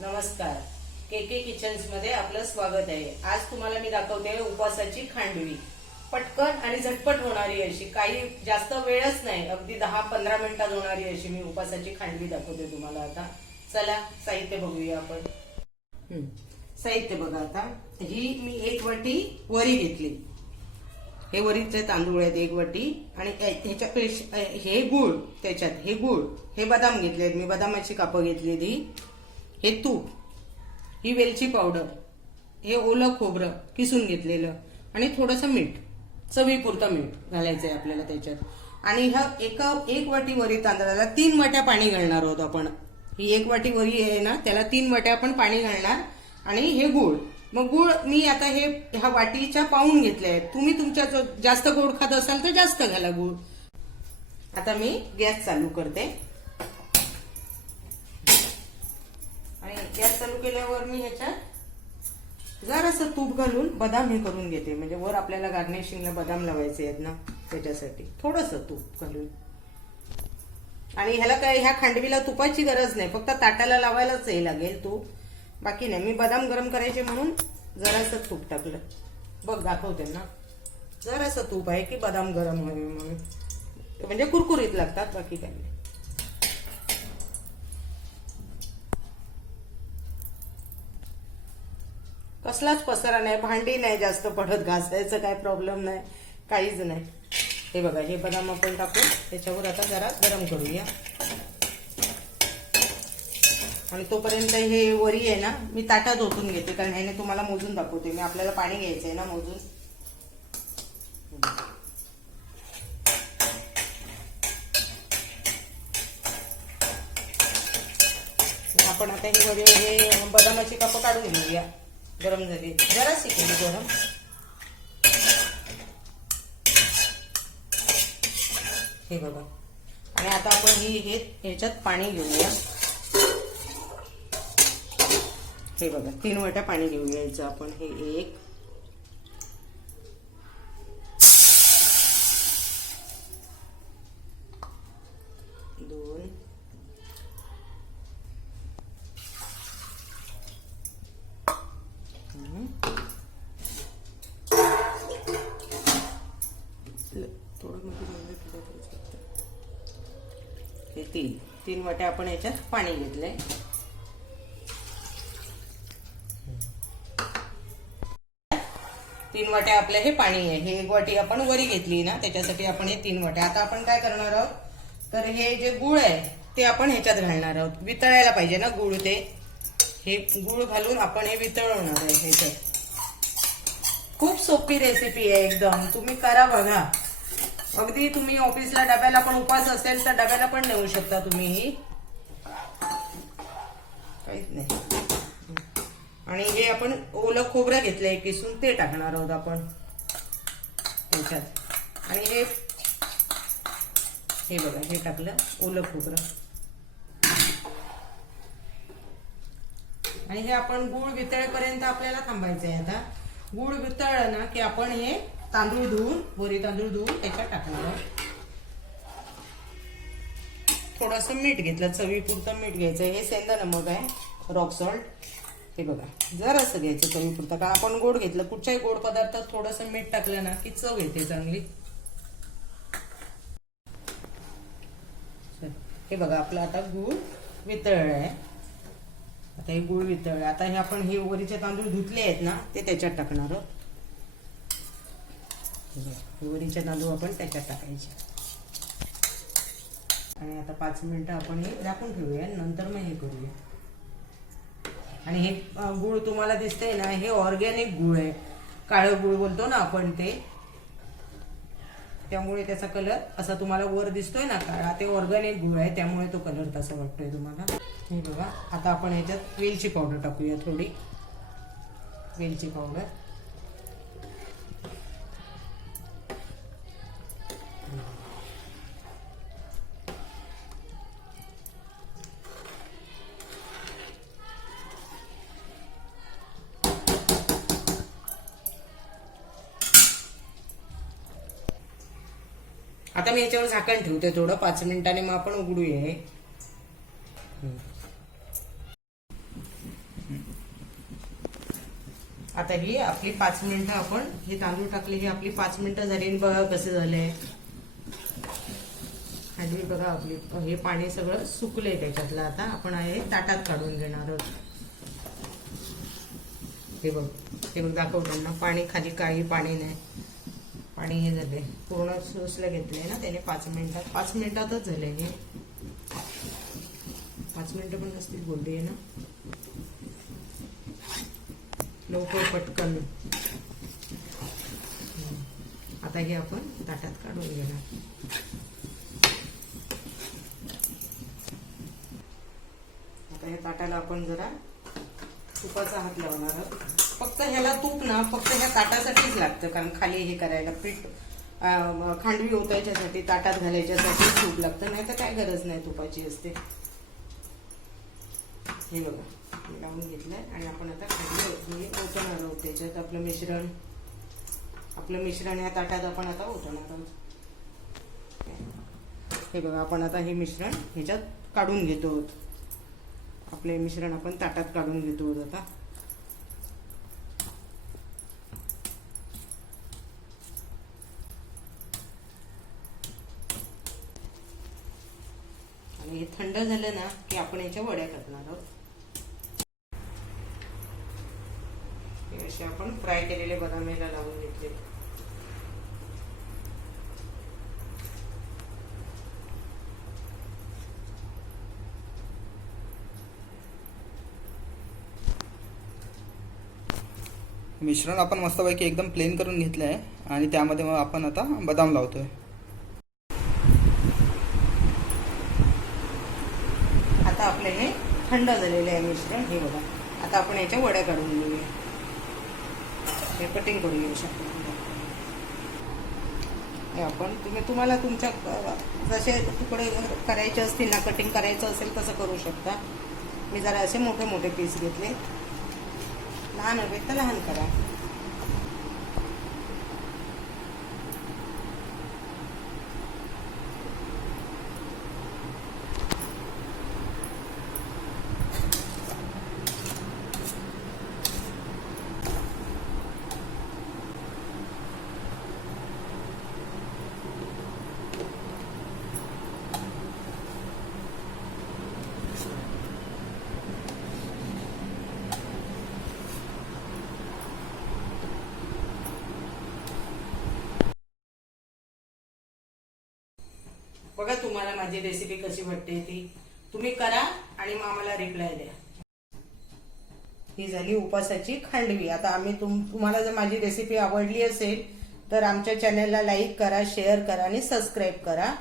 नमस्कार. केके किचन्स मध्ये आपलं स्वागत आहे. आज तुम्हाला मी दाखवते उपवासाची खांडवी. पटकन आणि झटपट होणारी अशी, काही जास्त वेळच नाही, अगदी 10-15 मिनिटात होणारी अशी मी उपवासाची खांडवी दाखवते तुम्हाला. आता चला साहित्य बघूया आपण. साहित्य बघा. आता ही मी 1 वाटी वरी घेतली. हे वरीचे तांदूळ आहेत 1 वाटी. आणि ह्याच्या हे गुळ, त्याच्यात हे गुळ, हे बदाम घेतलेत मी, बदामाची कापं घेतली. हे तूप, ही वेलची पावडर, हे ओलं खोबरं किसून घेतलेलं, आणि थोडंसं मीठ, चवीपुरतं मीठ घालायचंय आपल्याला त्याच्यात. आणि ह्या एक वाटी वरी तांदळाला 3 वाट्या पाणी घालणार आहोत आपण. ही 1 वाटी वरी आहे ना, त्याला 3 वाट्या आपण पाणी घालणार. आणि हे गुळ, मग गुळ मी आता ह्या वाटीच्या पाऊण घेतले. तुम्ही तुमच्या जास्त गोड खात असाल तर जास्त घाला गुळ. आता मी गॅस चालू करते. आणि गॅस चालू केल्यावर मी ह्याच्यात जरासं तूप घालून बदाम हे करून घेते. म्हणजे वर आपल्याला गार्निशिंगला बदाम लावायचे आहेत ना, त्याच्यासाठी थोडंसं तूप घालून. आणि ह्याला काय, ह्या खांडवीला तुपाची गरज नाही, फक्त ताटाला लावायलाच हे लागेल तूप, बाकी नाही. मी बदाम गरम करायचे म्हणून जरासं तूप टाकलं. बघ दाखवते ना, जरासं तूप आहे की बदाम गरम व्हावे म्हणून, म्हणजे कुरकुरीत लागतात, बाकी काही नाही. कसलाच पसारा नाही, भांडी नाही जास्त पडत, घासायचं काय प्रॉब्लेम नाही, काहीच नाही. हे बघा, हे बदाम आपण टाकून त्याच्यावर आता जरा गरम करूया. आणि तोपर्यंत हे वरी आहे ना, मी ताटात ओतून घेते, कारण ह्याने तुम्हाला मोजून दाखवते मी. आपल्याला पाणी घ्यायचंय ना मोजून. आपण आता हे वरी, हे बदामाची कापं काढून घेऊया. गरम झाली, जराशी केली गरम. हे बघा. आणि आता आपण ह्याच्यात पाणी घेऊया. हे बघा, 3 वाट्या पाणी घेऊया याचं आपण. हे 1, 2, 3 वाट्या आपण याच्यात पाणी घेतलंय. तीन वाट्या आपल्या हे पाणी आहे. हे 1 वाटी आपण वरी घेतली ना, त्याच्यासाठी आपण हे 3 वाट्या. आता आपण काय करणार आहोत, तर हे जे गुळ आहे ते आपण ह्याच्यात घालणार आहोत. वितळायला पाहिजे ना गुळ, ते हे गुळ घालून आपण हे वितळवणार आहे ह्याच्यात. खूप सोपी रेसिपी आहे एकदम, तुम्ही करा बघा. अगदी तुम्ही ऑफिसला डब्याला पण, उपवास असेल तर डब्याला पण नेऊ शकता तुम्ही. ही काहीच नाही. आणि हे आपण ओलं खोबरं घेतलंय किसून, ते टाकणार आहोत आपण त्याच्यात. आणि हे बघा, हे टाकलं ओलं खोबरं. आणि हे आपण गुळ वितळेपर्यंत आपल्याला थांबायचं आहे. आता गुळ वितळलं ना की आपण हे तांदूळ धुवून, वरी तांदूळ धुवून त्याच्यात टाकणार आहोत. थोडंसं मीठ घेतलं, चवीपुरतं मीठ घ्यायचं. हे सेंधा नमक आहे, रॉक सॉल्ट. हे बघा, जरासं घ्यायचं चवीपुरतं, कारण आपण गोड घेतलं. कुठच्याही गोड पदार्थात थोडंसं मीठ टाकलं ना की चव येते चांगली. हे बघा, आपलं आता गूळ वितळलं आहे. आता हे गूळ वितळलं. आता हे आपण हे वरीचे तांदूळ धुतले आहेत ना, ते त्याच्यात टाकणार आहोत. वरीचे तांदूळ आपण त्याच्यात टाकायचे. आणि आता 5 मिनिटं आपण हे झाकून ठेवूया, नंतर मग हे करूया. आणि हे गूळ तुम्हाला दिसतंय ना, हे ऑर्गॅनिक गूळ आहे, काळं गूळ बोलतो ना आपण ते. त्यामुळे त्याचा कलर असा तुम्हाला वर दिसतोय ना काळा, ते ऑर्गॅनिक गूळ आहे, त्यामुळे तो कलर तसा वाटतोय तुम्हाला. हे बघा, आता आपण ह्याच्यात वेलची पावडर टाकूया, थोडी वेलची पावडर. आता मी याच्यावर झाकण ठेवते थोडं, 5 मिनिटांनी मग आपण उघडूया. आता ही आपली 5 मिनिटं आपण हे तांदूळ टाकले, ही आपली 5 मिनिटं झाली आणि बघा कसे झाले खांडवी. बघा आपली हे पाणी सगळं सुकले त्याच्यातलं. आता आपण हे ताटात काढून घेणार आहोत. हे बघ दाखवताना पाणी खाली काही पाणी नाही, पाणी हे झाले पूर्ण सुसलं घेतलंय ना त्याने 5 मिनिटातच झाले हे. 5 मिनिटं पण नसतील बोलली आहे ना, लवकर पटकन. आता हे आपण ताटात काढून घेणार. आता या ताटाला आपण जरा तुपाचा हात लावणार आहोत. फक्त ह्याला तूप ना फक्त ह्या ताटासाठीच लागतं, कारण खाली हे करायला पीठ खांडवी ओतायच्यासाठी ताटात घालायच्यासाठी तूप लागतं, नाही तर काय गरज नाही तुपाची असते. हे बघा लावून घेतलंय आणि आपण आता खांडवी ओतणार आहोत त्याच्यात. आपलं मिश्रण या ताटात आपण आता ओतणार आहोत. हे बघा आपण आता हे मिश्रण ह्याच्यात काढून घेतो. आपले मिश्रण आपण ताटात काढून घेतो आता. आणि हे थंड झालं ना की आपण याच्या वड्या करणार आहोत. हे असे आपण फ्राय केलेले बदाम याला लावून घेतले. मिश्रण आपण मस्तपैकी एकदम प्लेन करून घेतलं आहे आणि त्यामध्ये मग आपण आता बदाम लावतोय. आता आपले हे थंड झालेले आहे मिश्रण. हे बघा आता आपण याच्या वड्या काढून घेऊया. हे कटिंग करूया अशा. हे आपण तुम्हाला तुमच्या जसे तुकडे करायचे असतील ना, कटिंग करायचं असेल तसं करू शकता. मी जरा असे मोठे मोठे पीस घेतले. लहान हवे तर लहान करा. बघा तुम्हाला माझी रेसिपी कशी वाटते ती तुम्ही करा आणि मग आम्हाला रिप्लाय द्या. ही झाली उपासाची खांडवी. आता आम्ही तुम्हाला जर माझी रेसिपी आवडली असेल तर आमच्या चॅनलला लाईक करा, शेअर करा आणि सबस्क्राईब करा.